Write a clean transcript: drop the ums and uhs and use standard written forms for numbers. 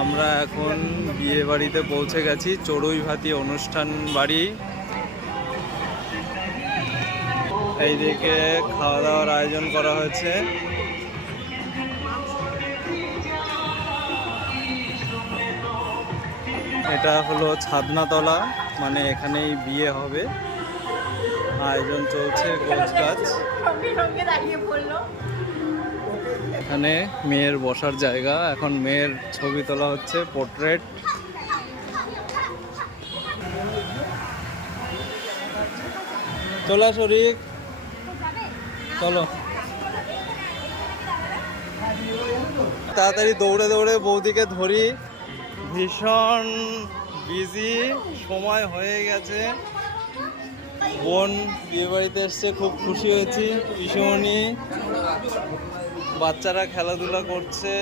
আমরা এখন বিয়ে বাড়িতে পৌঁছে গেছি, চড়ুইভাতি অনুষ্ঠান বাড়ি। এইদিকে খাওয়া দাওয়ার আয়োজন করা হয়েছে। এটা হলো ছাদনাতলা, মানে এখানেই বিয়ে হবে। আয়োজন চলছে গোছগাছ। এখানে মেয়ের বসার জায়গা, এখন মেয়ের ছবি তোলা হচ্ছে, পোর্ট্রেট। চলো শরীফ, চলো তাড়াতাড়ি দৌড়ে দৌড়ে বৌদিকে ধরি। ভীষণ বিজি সময় হয়ে গেছে। বোন বিয়ে বাড়িতে এসছে, খুব খুশি হয়েছি। পিসুমণি, বাচ্চারা খেলাধুলা করছে।